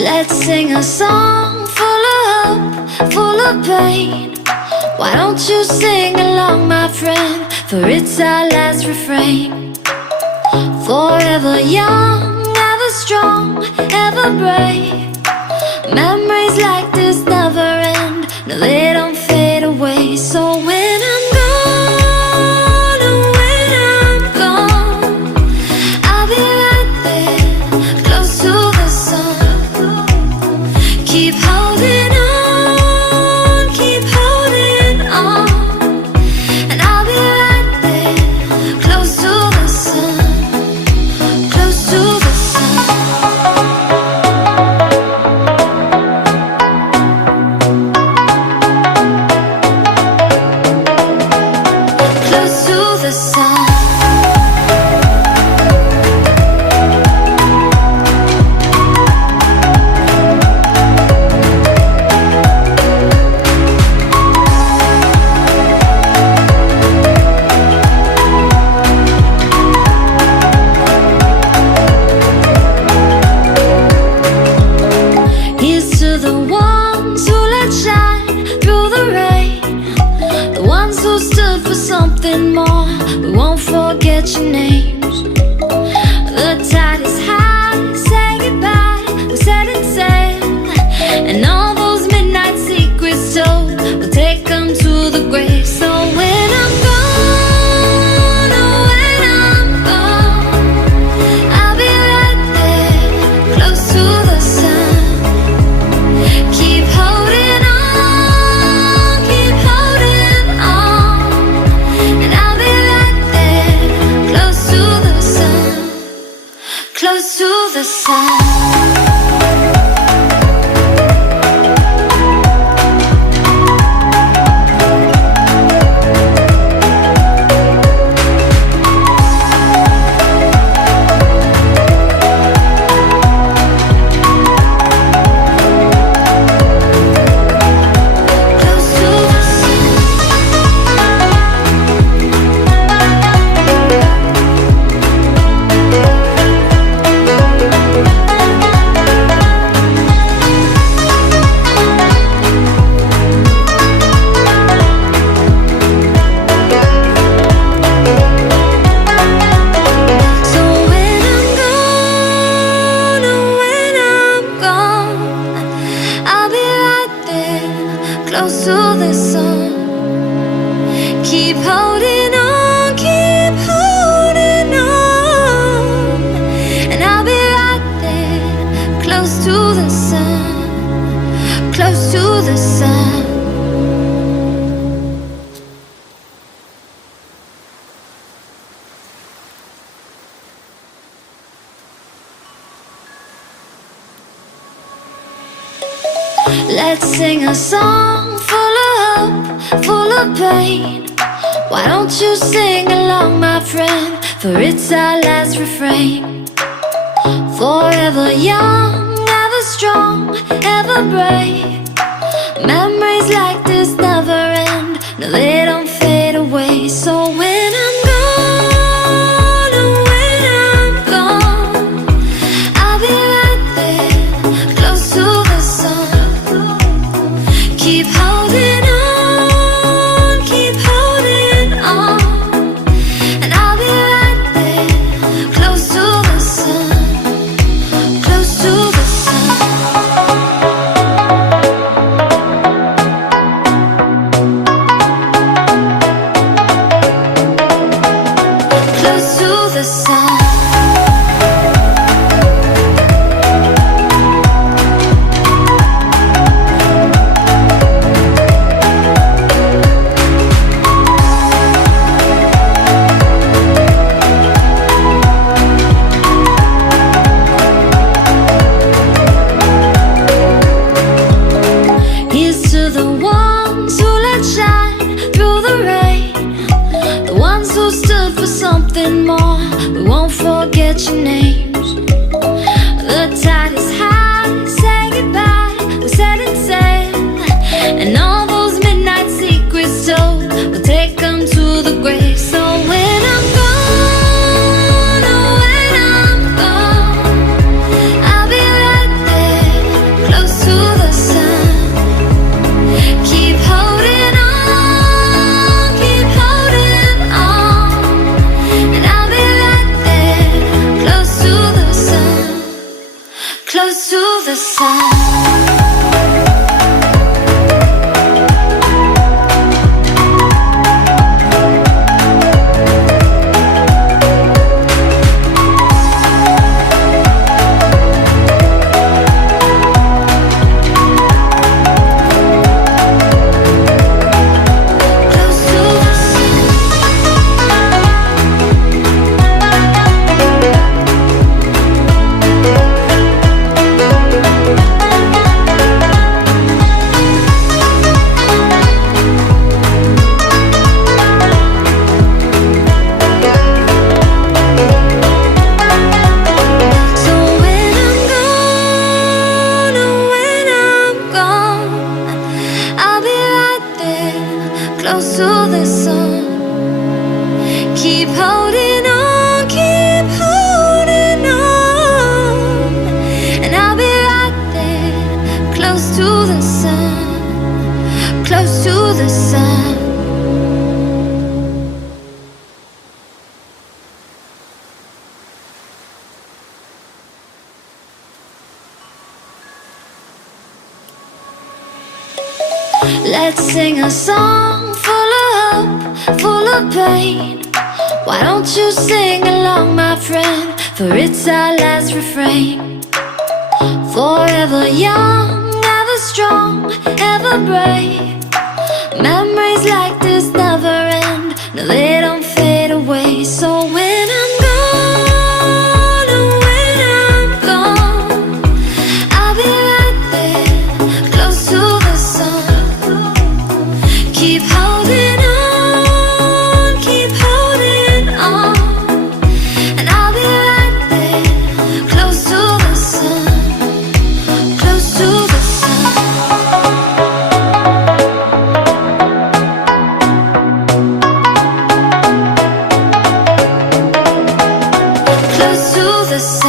Let's sing a song full of hope, full of pain. Why don't you sing along, my friend? For it's our last refrain. Forever young, ever strong, ever brave. Memories like this never end. No, they don't fade away. So when I'm gone, oh, when I'm gone, I'll be right there, close to the sun. Keep holding on, keep holding on, and I'll be right there, close to the sun, close to the sun. Close to the sun. Here's to the ones who let shine through the rain, the ones who stood for something more. We won't forget your names. The tide is high, say goodbye, we're setting sail, and all those midnight secrets told, we'll take them to the grave. So when I'm gone, oh, when I'm gone, I'll be right there, close to the sun. Keep holding on, keep holding on, and I'll be right there, close to the sun, close to the sun. Close to the sun. So when I'm gone, oh, when I'm gone, I'll be right there, close to the sun. Keep holding on, keep holding on, and I'll be right there, close to the sun, close to the sun. Let's sing a song full of hope, full of pain. Why don't you sing along, my friend? For it's our last refrain. Forever young, ever strong, ever brave. Memories like this never end. No, they don't fade away. So when I'm gone, oh, when I'm gone, I'll be right there, close to the sun. Keep holding on, keep holding on, and I'll be right there, close to the sun, close to the sun. Close to the sun. Here's to the ones who let shine through the rain, the ones who stood for something more. We won't forget your names. The tide is high, say goodbye, we're setting sail, and all those midnight secrets told, we'll take them to the grave. So when I'm gone, oh, when I'm gone, I'll be right there, the sun. Close to the sun. Keep holding on, keep holding on. And I'll be right there, close to the sun, close to the sun. Let's sing a song full of hope, full of pain. Why don't you sing along, my friend? For it's our last refrain. Forever young, ever strong, ever brave. Memories like this never end. No, they don't fade away. So when I'm gone, oh, when I'm gone, I'll be right there, close to the sun. Keep holding on, keep holding on. And I'll be right there, close to the sun, close to the sun. Close to the sun.